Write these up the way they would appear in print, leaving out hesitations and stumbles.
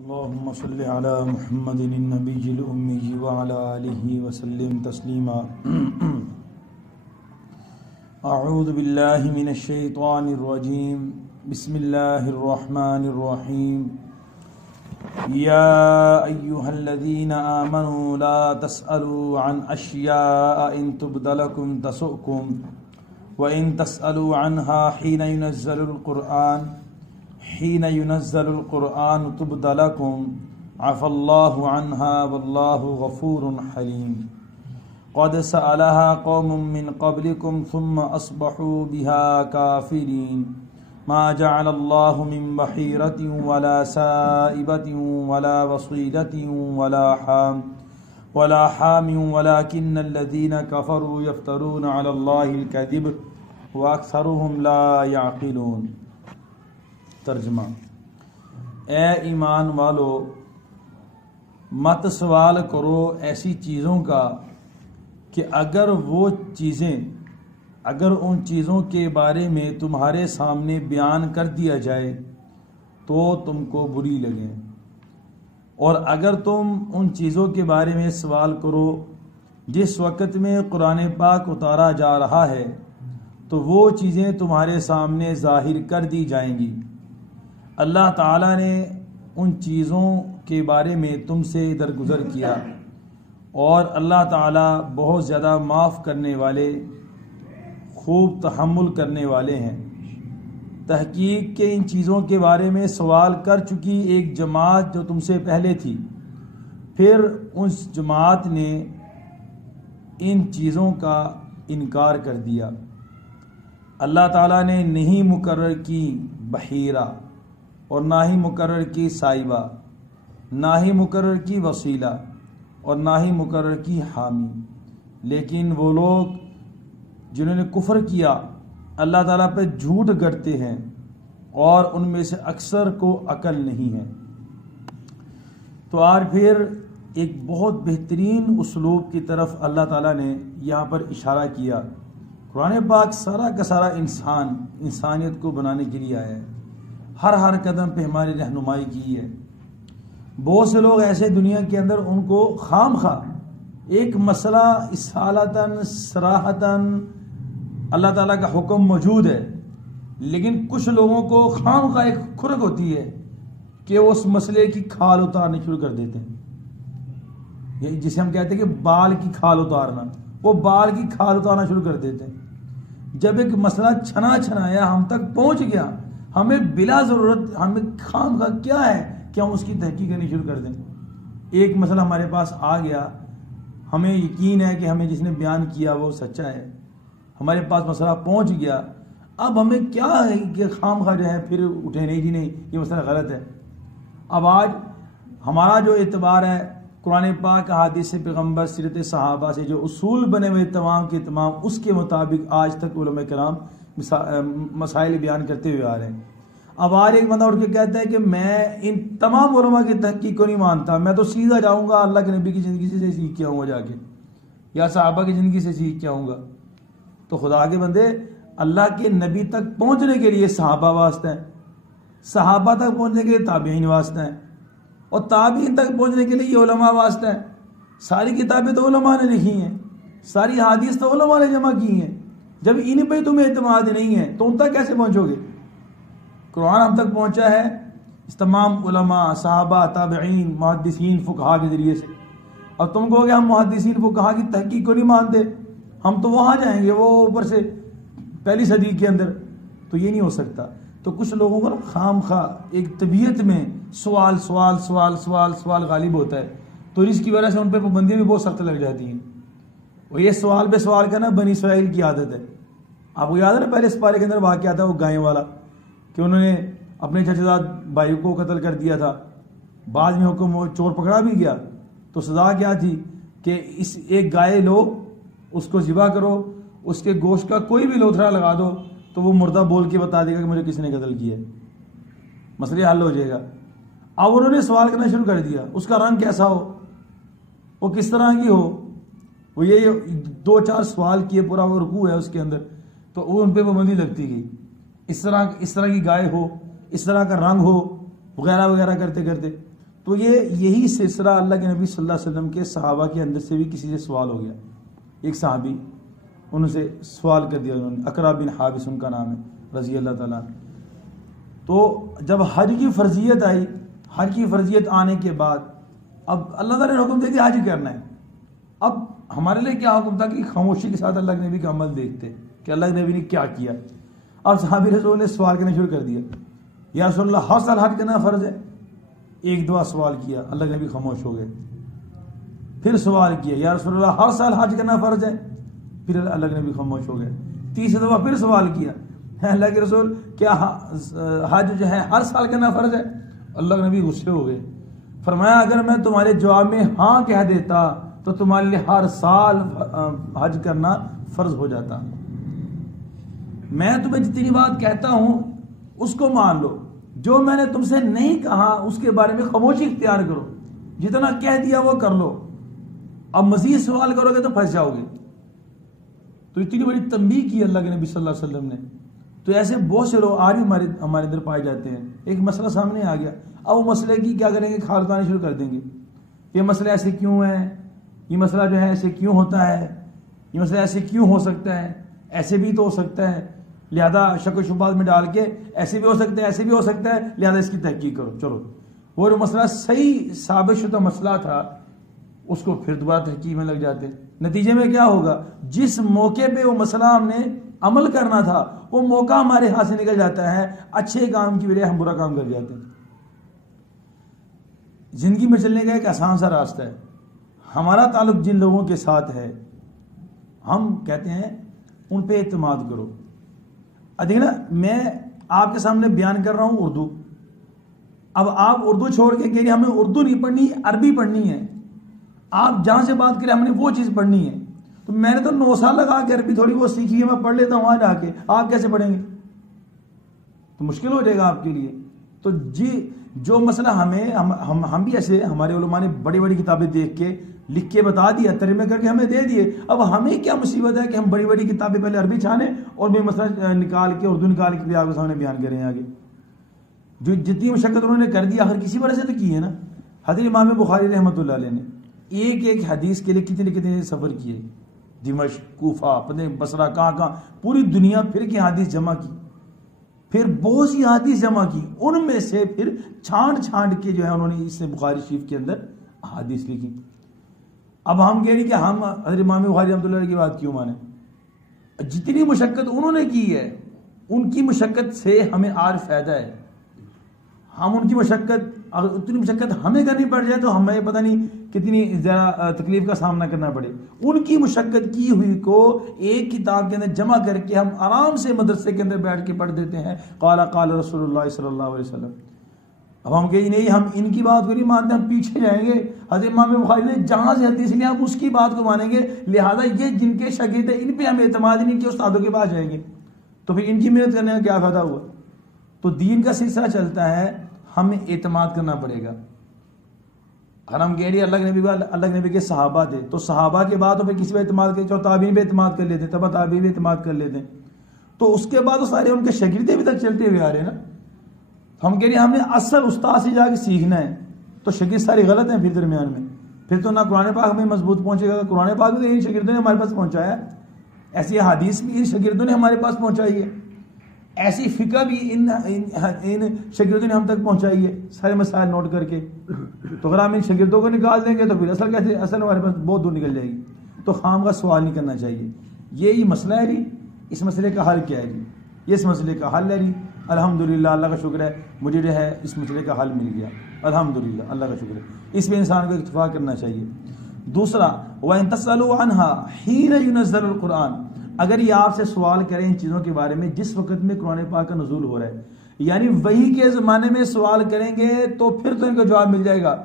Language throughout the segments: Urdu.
اللهم صل على محمد النبي الأمي وعلى آله وسلم تسليما أعوذ بالله من الشيطان الرجيم بسم الله الرحمن الرحيم يا أيها الذين آمنوا لا تسألوا عن أشياء إن تبد لكم تسؤكم وإن تسألوا عنها حين ينزل القرآن تبد لكم عفى الله عنها والله غفور حليم قد سألها قوم من قبلكم ثم أصبحوا بها كافرين ما جعل الله من بحيرة ولا سائبة ولا وصيلة ولا حام ولكن الذين كفروا يفترون على الله الكذب وأكثرهم لا يعقلون۔ ترجمہ: اے ایمان والو، مت سوال کرو ایسی چیزوں کا کہ اگر ان چیزوں کے بارے میں تمہارے سامنے بیان کر دیا جائے تو تم کو بری لگیں، اور اگر تم ان چیزوں کے بارے میں سوال کرو جس وقت میں قرآن پاک اتارا جا رہا ہے تو وہ چیزیں تمہارے سامنے ظاہر کر دی جائیں گی۔ اللہ تعالیٰ نے ان چیزوں کے بارے میں تم سے درگزر کیا، اور اللہ تعالیٰ بہت زیادہ معاف کرنے والے، خوب تحمل کرنے والے ہیں۔ تحقیق کے ان چیزوں کے بارے میں سوال کر چکی ایک جماعت جو تم سے پہلے تھی، پھر اس جماعت نے ان چیزوں کا انکار کر دیا۔ اللہ تعالیٰ نے نہیں مقرر کی بحیرہ، اور نہ ہی مقرر کی سائبہ، نہ ہی مقرر کی وسیلہ، اور نہ ہی مقرر کی حامی، لیکن وہ لوگ جنہوں نے کفر کیا اللہ تعالیٰ پہ جھوٹ گڑتے ہیں، اور ان میں سے اکثر کو عقل نہیں ہے۔ تو آج پھر ایک بہت بہترین اسلوب کی طرف اللہ تعالیٰ نے یہاں پر اشارہ کیا۔ قرآن پاک سارا کا سارا انسانیت کو بنانے کے لیے آیا ہے، ہر قدم پہ ہماری رہنمائی کی ہے۔ بہت سے لوگ ایسے دنیا کے اندر ان کو خام خواہ ایک مسئلہ اصالتاً صراحتاً اللہ تعالیٰ کا حکم موجود ہے، لیکن کچھ لوگوں کو خام خواہ ایک کھرک ہوتی ہے کہ وہ اس مسئلے کی کھال اتارنے شروع کر دیتے ہیں، جسے ہم کہتے ہیں کہ بال کی کھال اتارنا، وہ بال کی کھال اتارنا شروع کر دیتے ہیں۔ جب ایک مسئلہ چھنایا ہم تک پہنچ گیا، ہمیں بلا ضرورت ہمیں خام خواہ کیا ہے کہ ہم اس کی تحقیق کرنی شروع کر دیں۔ ایک مسئلہ ہمارے پاس آ گیا، ہمیں یقین ہے کہ ہمیں جس نے بیان کیا وہ سچا ہے، ہمارے پاس مسئلہ پہنچ گیا، اب ہمیں کیا ہے کہ خام خواہ جو ہے پھر اٹھے نہیں جی نہیں یہ مسئلہ غلط ہے۔ اب آج ہمارا جو اعتبار ہے قرآن پاک، احادیث پیغمبر، سیرت صحابہ سے جو اصول بنے ہوئے تمام کے تمام اس کے مطابق آج تک علماء کرام مسائل بیان کرتے ہوئے آ رہے ہیں۔ اب آج ایک بندہ اٹھ کے کہتا ہے کہ میں ان تمام علماء کی تحقیق کو نہیں مانتا، میں تو سیدھا جاؤں گا اللہ کے نبی کی زندگی سے سیکھ کے آؤں گا جا کے، یا صحابہ کی زندگی سے سیکھ کے آؤں گا۔ تو خدا کے بندے، اللہ کے نبی تک پہنچنے کے لیے صحابہ واسطہ ہیں، صحابہ تک پہنچنے کے لیے تابعین واسطہ ہیں، اور تابعین تک پہنچنے کے لیے یہ علماء واسطہ ہیں۔ ساری کتابیں تو علماء نے لکھی ہیں، ساری حدیث تو علماء نے جمع کی ہیں۔ جب ان پہ تمہیں اعتماد نہیں ہے تو ان تک کیسے پہنچو گے؟ قرآن ہم تک پہنچا ہے اس تمام علماء، صحابہ، تابعین، محدثین، فقہا کے ذریعے سے، اور تم کہو کہ ہم محدثین فقہا کی تحقیق کو نہیں مانتے، ہم تو وہاں جائیں گے وہ اوپر سے پہلی صدی کے اندر، تو یہ نہیں ہو سکتا۔ تو کچھ لوگوں کو خام خواہ ایک طبیعت میں سوال غالب ہوتا ہے، تو اس کی وجہ سے ان پہ پابندیاں بھی بہت سخت لگ جاتی ہیں۔ اور یہ سوال پہ سوال کرنا بنی اسرائیل کی عادت ہے۔ آپ کو یاد ہے نا پہلے اس پارے کے اندر واقعہ تھا وہ گائے والا، کہ انہوں نے اپنے چچا زاد بھائی کو قتل کر دیا تھا، بعد میں حکم وہ چور پکڑا بھی گیا، تو سزا کیا تھی کہ اس ایک گائے لو، اس کو ذبح کرو، اس کے گوشت کا کوئی بھی لوتھڑا لگا دو تو وہ مردہ بول کے بتا دے گا کہ مجھے کس نے قتل کیا ہے، مسئلہ حل ہو جائے گا۔ اب انہوں نے سوال کرنا شروع کر دیا، اس کا رنگ کیسا ہو، وہ کس طرح کی ہو، وہ یہ 2-4 سوال کیے، پورا وہ رکوع ہے اس کے اندر، تو وہ ان پہ پابندی لگتی گئی۔ اس طرح کی گائے ہو، اس طرح کا رنگ ہو، وغیرہ وغیرہ کرتے کرتے تو یہی سلسلہ اللہ کے نبی صلی اللہ علیہ وسلم کے صحابہ کے اندر سے بھی کسی سے سوال ہو گیا. ایک صحابی انہوں سے سوال کر دیا، انہوں نے، اقرا بن حابس ان کا نام ہے رضی اللہ تعالیٰ. تو جب حج کی فرضیت آئی، حج کی فرضیت آنے کے بعد اب اللہ تعالیٰ نے حکم دے دیا حج کرنا ہے. اب ہمارے لیے کیا حکم تھا کہ خاموشی کے ساتھ اللہ کے نبی کا عمل دیکھتے کہ اللہ کے نبی نے کیا کیا. اب صحابی رسول نے سوال کرنا شروع کر دیا، یا رسول اللہ ہر سال حج کرنا فرض ہے؟ ایک دعا سوال کیا، اللہ کے نبی خاموش ہو گئے. پھر سوال کیا، یا رسول اللہ ہر سال حج کرنا فرض ہے؟ پھر اللہ کے نبی خاموش ہو گئے. تیسری دفعہ پھر سوال کیا، اللہ کے رسول کیا حج جو ہے ہر سال کرنا فرض ہے؟ اللہ کے نبی غصے ہو گئے. فرمایا اگر میں تمہارے جواب میں ہاں کہہ دیتا تو تمہارے لیے ہر سال حج کرنا فرض ہو جاتا. میں تمہیں جتنی بات کہتا ہوں اس کو مان لو، جو میں نے تم سے نہیں کہا اس کے بارے میں خاموشی اختیار کرو، جتنا کہہ دیا وہ کر لو. اب مزید سوال کرو گے تو پھنس جاؤ گے. تو اتنی بڑی تنبیہ کی اللہ کے نبی صلی اللہ علیہ وسلم نے. تو ایسے بہت سے لوگ آج بھی ہمارے ادھر پائے جاتے ہیں. ایک مسئلہ سامنے آ گیا، اب وہ مسئلے کی کیا کریں گے، کھال کھانے شروع کر دیں گے. یہ مسئلہ ایسے کیوں ہے، یہ مسئلہ جو ہے ایسے کیوں ہوتا ہے، یہ مسئلہ ایسے کیوں ہو سکتا ہے، ایسے بھی تو ہو سکتا ہے، لہذا شک و شبہات میں ڈال کے ایسے بھی ہو سکتا ہے ایسے بھی ہو سکتا ہے، لہذا اس کی تحقیق کرو. چلو وہ جو مسئلہ صحیح ثابت شدہ مسئلہ تھا اس کو پھر دوبارہ تحقیق میں لگ جاتے ہیں. نتیجے میں کیا ہوگا، جس موقع پہ وہ مسئلہ ہم نے عمل کرنا تھا وہ موقع ہمارے ہاتھ سے نکل جاتا ہے، اچھے کام کی بجائے ہم برا کام کر جاتے ہیں. زندگی میں چلنے کا ایک آسان سا راستہ ہے. ہمارا تعلق جن لوگوں کے ساتھ ہے ہم کہتے ہیں ان پہ اعتماد کرو. دیکھیں نا، میں آپ کے سامنے بیان کر رہا ہوں اردو، اب آپ اردو چھوڑ کے کہہ رہے ہمیں اردو نہیں پڑھنی، عربی پڑھنی ہے. آپ جہاں سے بات کریں ہم نے وہ چیز پڑھنی ہے. تو میں نے تو 9 سال لگا کے عربی تھوڑی بہت سیکھی ہے، میں پڑھ لیتا ہوں وہاں جا کے، آپ کیسے پڑھیں گے؟ تو مشکل ہو جائے گا آپ کے لیے. تو جو مسئلہ ہم بھی ایسے ہمارے علماء نے بڑی بڑی کتابیں دیکھ کے لکھ کے بتا دیا، ترجمے کر کے ہمیں دے دیے. اب ہمیں کیا مصیبت ہے کہ ہم بڑی بڑی کتابیں پہلے عربی چھانے اور بھی مسئلہ نکال کے اردو نکال کے آپ کے سامنے بیان کریں آگے. جو جتنی مشقت انہوں نے کر دی آخر کسی وجہ سے تو کی ہے نا. حضرت امام بخاری رحمۃ اللہ علیہ نے ایک حدیث کے لیے کتنے سفر کیے، دمشق، کوفہ، بصرہ، کہاں پوری دنیا پھر کے حدیث جمع کی، پھر بہت سی حدیث جمع کی، ان میں سے پھر چھانٹ کے جو ہے انہوں نے اس بخاری شریف کے اندر حدیث لکھی. اب ہم کہہ رہے کہ ہم حضرت امام بخاری رحمۃ اللہ علیہ کی بات کیوں مانیں؟ جتنی مشقت انہوں نے کی ہے ان کی مشقت سے ہمیں آج فائدہ ہے. ہم ان کی مشقت، اگر اتنی مشقت ہمیں کرنی پڑ جائے تو ہمیں پتہ نہیں کتنی زیادہ تکلیف کا سامنا کرنا پڑے. ان کی مشقت کی ہوئی کو ایک کتاب کے اندر جمع کر کے ہم آرام سے مدرسے کے اندر بیٹھ کے پڑھ دیتے ہیں. قال رسول اللہ صلی اللہ علیہ وسلم. اب ہم کہیں نہیں ہم ان کی بات کو نہیں مانتے، ہم پیچھے جائیں گے. حضرت امام بخاری نے جہاں سے حدیث لی ہم اس کی بات کو مانیں گے، لہذا یہ جن کے شاگرد ہیں ان پہ ہم اعتماد نہیں کہ استادوں کے پاس جائیں گے، تو پھر ان کی محنت کرنے کا کیا فائدہ ہوا. تو دین کا سلسلہ چلتا ہے، ہمیں اعتماد کرنا پڑے گا. اگر ہم کہہ رہے ہیں اللہ کے نبی کے صحابہ تھے تو صحابہ کے بعد تو پھر کسی پہ اعتماد کریں، تابعین پہ اعتماد کر لیتے، تبع تابعین پہ اعتماد کر لیتے ہیں. تو اس کے بعد تو سارے ان کے شاگرد بھی تک چلتے ہوئے آ رہے ہیں نا. ہم کہہ رہے ہیں ہم نے اصل استاد سے جا کے سیکھنا ہے، تو شاگرد سارے غلط ہیں پھر درمیان میں. پھر تو نہ قرآن پاک ہمیں مضبوط پہنچے گا. قرآن پاک بھی ان شاگردوں نے ہمارے پاس پہنچایا، ایسی حدیث بھی ان شاگردوں نے ہمارے پاس پہنچائی ہے، ایسی فقہ بھی ان شاگردوں نے ہم تک پہنچائی ہے، سارے مسائل نوٹ کر کے. تو اگر ہم ان شاگردوں کو نکال دیں گے تو پھر اصل کیسے، اصل ہمارے پاس بہت دور نکل جائے گی. تو خام کا سوال نہیں کرنا چاہیے. یہی مسئلہ ہے جی. اس مسئلے کا حل کیا ہے جی؟ یہ اس مسئلے کا حل ہے جی. الحمدللہ، اللہ کا شکر ہے مجھے جو ہے اس مسئلے کا حل مل گیا. الحمدللہ، اللہ کا شکر ہے. اس پہ انسان کو اکتفا کرنا چاہیے. دوسرا، وَإِن تَسْأَلُوا عَنْهَا حِينَ يُنَزَّلُ الْقُرْآنُ، اگر یہ آپ سے سوال کریں ان چیزوں کے بارے میں جس وقت میں قرآن پاک کا نزول ہو رہا ہے، یعنی وحی کے زمانے میں سوال کریں گے تو پھر تو ان کو جواب مل جائے گا.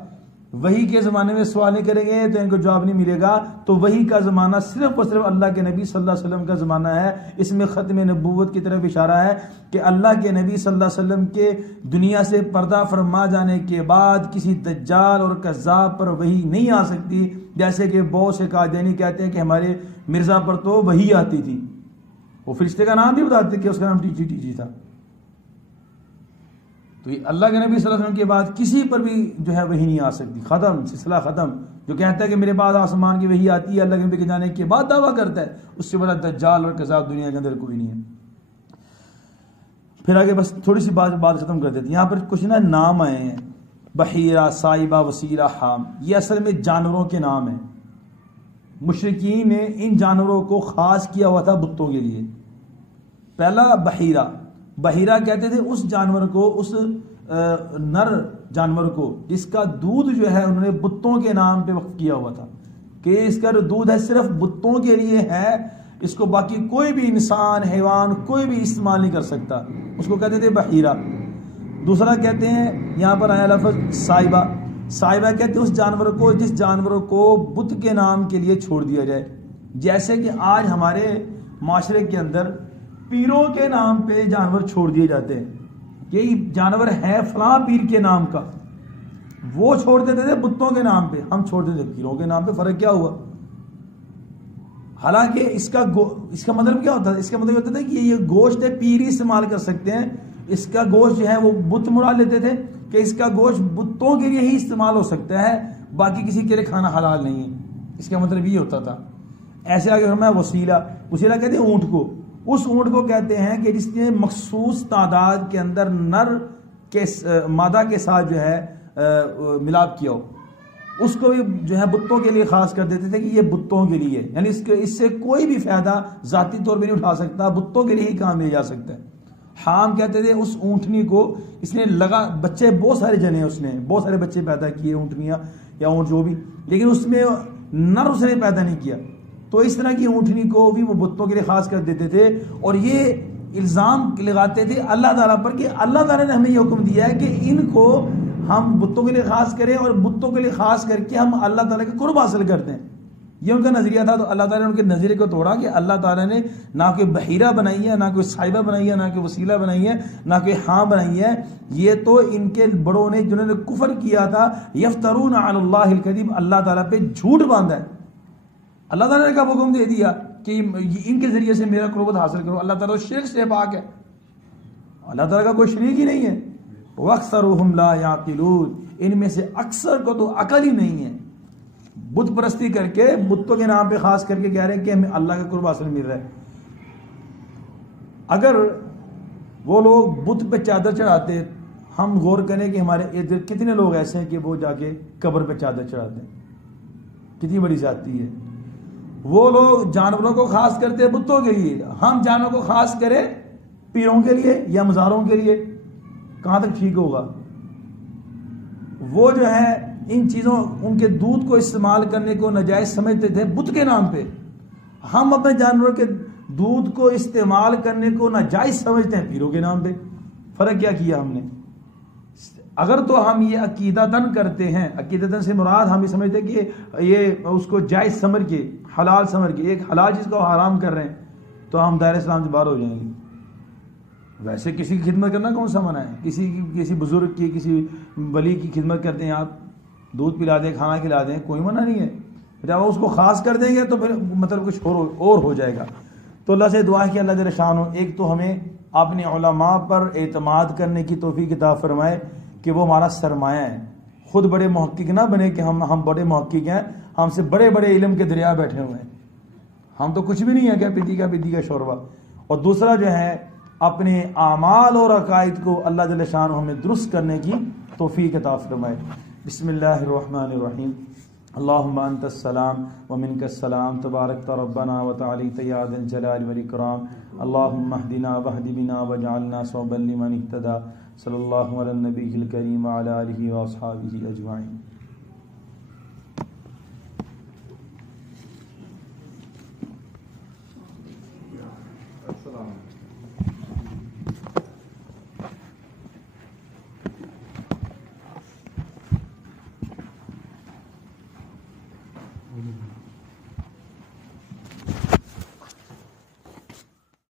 وحی کے زمانے میں سوال نہیں کریں گے تو ان کو جواب نہیں ملے گا. تو وحی کا زمانہ صرف اور صرف اللہ کے نبی صلی اللہ علیہ وسلم کا زمانہ ہے. اس میں ختم نبوت کی طرف اشارہ ہے کہ اللہ کے نبی صلی اللہ علیہ وسلم کے دنیا سے پردہ فرما جانے کے بعد کسی دجال اور کذاب پر وحی نہیں آ سکتی. جیسے کہ بہت سے قادیانی کہتے ہیں کہ ہمارے مرزا پر تو وحی آتی تھی، وہ فرشتے کا نام بھی بتاتے کہ اس کا نام ٹی جی تھا. تو یہ اللہ کے نبی صلی اللہ علیہ وسلم کے بعد کسی پر بھی جو ہے وحی نہیں آ سکتی، ختم، سلسلہ ختم۔ جو کہتا ہے کہ میرے بعد آسمان کی وحی آتی ہے اللہ کے نبی کے جانے کے بعد دعویٰ کرتا ہے، اس سے بڑا دجال اور کذاب دنیا کے اندر کوئی نہیں ہے۔ پھر آگے بس تھوڑی سی بات ختم کر دیتے ہیں۔ یہاں پر کچھ نا نام آئے ہیں، بحیرہ، صائبہ، وسیلہ، حام، یہ اصل میں جانوروں کے نام ہیں۔ مشرکین نے ان جانوروں کو خاص کیا ہوا تھا بتوں کے لیے۔ پہلا بحیرہ، بحیرہ کہتے تھے اس جانور کو، اس نر جانور کو جس کا دودھ جو ہے انہوں نے بتوں کے نام پہ وقف کیا ہوا تھا کہ اس کا دودھ ہے صرف بتوں کے لیے ہے، اس کو باقی کوئی بھی انسان، حیوان کوئی بھی استعمال نہیں کر سکتا، اس کو کہتے تھے بحیرہ۔ دوسرا کہتے ہیں یہاں پر آیا لفظ صائبہ، صائبہ کہتے ہیں اس جانور کو جس جانور کو بت کے نام کے لیے چھوڑ دیا جائے، جیسے کہ آج ہمارے معاشرے کے اندر پیروں کے نام پہ جانور چھوڑ دیے جاتے ہیں، یہی جانور ہے فلاں پیر کے نام کا، وہ چھوڑ دیتے تھے بتوں کے نام پہ، ہم چھوڑ دیتے تھے پیروں کے نام پہ۔ فرق کیا ہوا؟ حالانکہ اس کا مطلب کیا ہوتا ہے؟ اس کا مطلب ہوتا تھا کہ یہ گوشت پیر ہی استعمال کر سکتے ہیں، اس کا گوشت جو ہے وہ بت مراد لیتے تھے کہ اس کا گوشت بتوں کے لیے ہی استعمال ہو سکتا ہے، باقی کسی کے لیے کھانا حلال نہیں ہے، اس کا مطلب یہ ہوتا تھا۔ ایسے آگے ہمیں وسیلہ، وسیلہ کہتے ہیں اونٹ کو، اس اونٹ کو کہتے ہیں کہ جس نے مخصوص تعداد کے اندر نر کے مادہ کے ساتھ جو ہے ملاپ کیا ہو، اس کو بھی جو ہے بتوں کے لیے خاص کر دیتے تھے کہ یہ بتوں کے لیے، یعنی اس سے کوئی بھی فائدہ ذاتی طور پہ نہیں اٹھا سکتا، بتوں کے لیے ہی کام لیا جا سکتا ہے۔ حام کہتے تھے اس اونٹنی کو، اس نے بچے بہت سارے جنے، اس نے بہت سارے بچے پیدا کیے، اونٹنیاں یا اونٹ جو بھی، لیکن اس میں نر اس نے پیدا نہیں کیا، تو اس طرح کی اونٹنی کو بھی وہ بتوں کے لیے خاص کر دیتے تھے، اور یہ الزام لگاتے تھے اللہ تعالیٰ پر کہ اللہ تعالیٰ نے ہمیں یہ حکم دیا ہے کہ ان کو ہم بتوں کے لیے خاص کریں، اور بتوں کے لیے خاص کر کے ہم اللہ تعالیٰ کے قرب حاصل کرتے ہیں۔ یہ ان کا نظریہ تھا، تو اللہ تعالیٰ نے ان کے نظریے کو توڑا کہ اللہ تعالیٰ نے نہ کوئی بحیرہ بنائی ہے، نہ کوئی صائبہ بنائی ہے، نہ کوئی وسیلہ بنائی ہے، نہ کوئی حام بنائی ہے، یہ تو ان کے بڑوں نے جنہوں نے کفر کیا تھا، یفترون علی اللہ الکذب، اللہ تعالیٰ پہ جھوٹ باندھا ہے۔ اللہ تعالیٰ نے کب حکم دے دیا کہ ان کے ذریعے سے میرا قربت حاصل کرو؟ اللہ تعالیٰ شرک سے پاک ہے، اللہ تعالیٰ کا کوئی شریک ہی نہیں ہے۔ وَأَكْثَرُهُمْ لَا يَعْقِلُونَ، ان میں سے اکثر کو تو عقل ہی نہیں ہے، بت پرستی کر کے بتوں کے نام پہ خاص کر کے کہہ رہے ہیں کہ ہمیں اللہ کا قرب حاصل مل رہا ہے۔ اگر وہ لوگ بت پہ چادر چڑھاتے، ہم غور کریں کہ ہمارے ارد گرد کتنے لوگ ایسے ہیں کہ وہ جا کے قبر پہ چادر چڑھاتے ہیں، کتنی بڑی زیادتی ہے۔ وہ لوگ جانوروں کو خاص کرتے ہیں بتوں کے لیے، ہم جانوروں کو خاص کریں پیروں کے لیے یا مزاروں کے لیے، کہاں تک ٹھیک ہوگا؟ وہ جو ہے ان چیزوں، ان کے دودھ کو استعمال کرنے کو ناجائز سمجھتے تھے بت کے نام پہ، ہم اپنے جانوروں کے دودھ کو استعمال کرنے کو ناجائز سمجھتے ہیں پیروں کے نام پہ۔ فرق کیا کیا ہم نے؟ اگر تو ہم یہ عقیدتاً کرتے ہیں، عقیدتاً سے مراد ہم یہ سمجھتے ہیں کہ یہ اس کو جائز سمجھ کے، حلال سمجھ کے، ایک حلال چیز کو حرام کر رہے ہیں، تو ہم دائرہ اسلام سے باہر ہو جائیں گے۔ ویسے کسی کی خدمت کرنا کون سا منع ہے؟ کسی بزرگ کی، کسی ولی کی خدمت کرتے ہیں آپ، دودھ پلا دیں، کھانا کھلا دیں، کوئی منع نہیں ہے۔ جب اس کو خاص کر دیں گے تو پھر مطلب کچھ اور ہو جائے گا۔ تو اللہ سے دعا ہے کہ اللہ جل شانہ ایک تو ہمیں اپنے علماء پر اعتماد کرنے کی توفیق عطا فرمائے کہ وہ ہمارا سرمایہ ہے، خود بڑے محقق نہ بنے کہ ہم بڑے محقق ہیں، ہم سے بڑے بڑے علم کے دریا بیٹھے ہوئے ہیں، ہم تو کچھ بھی نہیں ہے، کیا پیتی کا شوربہ۔ اور دوسرا جو ہے اپنے اعمال اور عقائد کو اللہ جل شانہ ہمیں درست کرنے کی توفیق عطا فرمائے۔ بسم اللہ الرحمن الرحیم، اللہم انت السلام ومنک السلام، تبارکت ربنا وتعالیت یا ذا الجلال والاکرام، اللہم اہدنا واہد بنا واجعلنا صوبا لمن اہتدی، صلی اللہ علی النبی الکریم وعلی آلہ واصحابہ اجمعین۔